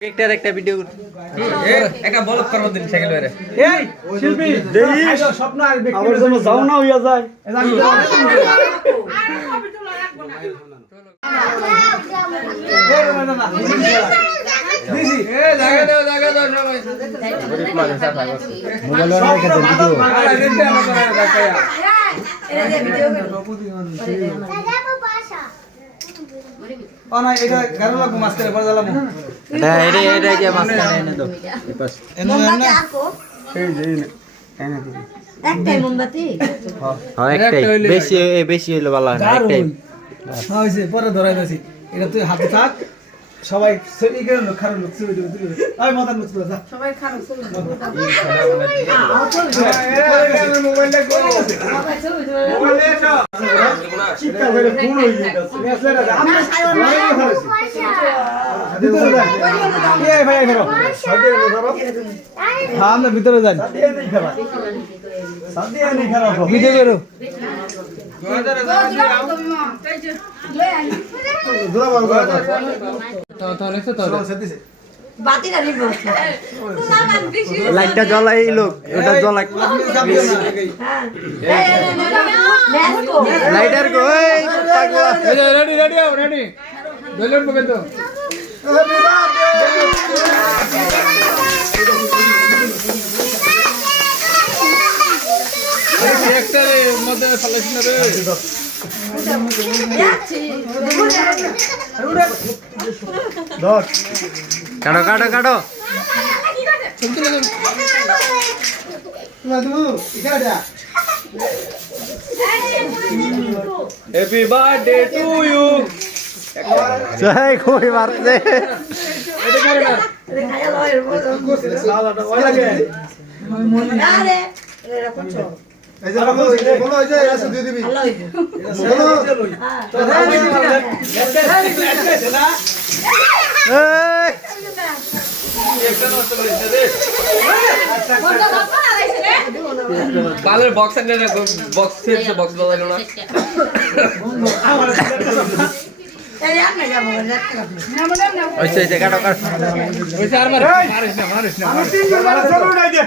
একটা ভিডিও একটা বলক করব দিন সাইকেল বেরে এই শিল্পী দেই স্বপ্ন আর ব্যক্তি আমার জন্য যাও না হইয়া যায় না এটা গারো লাগবো মাছ করে পড়া লাগবো এটা কি মাছ এনে দাও পাস মোমবাতি আকো এই যে এনে দিই একটাই মোমবাতি হ্যাঁ একটাই বেশি হইলো ভালো হয় না একটাই হ্যাঁ হইছে পরে ধরাই দিছি এটা তুই হাতে থাক সবাই সেটি করে লোক খারাপ লোক ছবি দিবে আই মদন লোক যা সবাই খারাপ চলে মোবাইলটা করে চিৎকার করে ফুল হই গেছে মেসেজ আছে আমরা এই ভাই ধরো সাথে ধরো হ্যাঁ আমরা ভিতরে যাই সাথে নেই খারাপ ভিতরে বেরো লাইটটা জ্বলাই লোক ওটা জ্বলাই লাইটার কই রেডি রেডি বেলুন পকে তো একটারে মধ্যে ফলাইছ না রে কাটো হ্যাপি বার্থডে টু ইউ জয় কই মারছে এটা করে না এই যে বলো এই যে এসে দিয়ে দিবি বালের বক্স এনে বক্স সেট বক্স বাজাইলো না ওইছে কাটো ওইছে আর মারিস না আমি 3 বার চলো নাই দে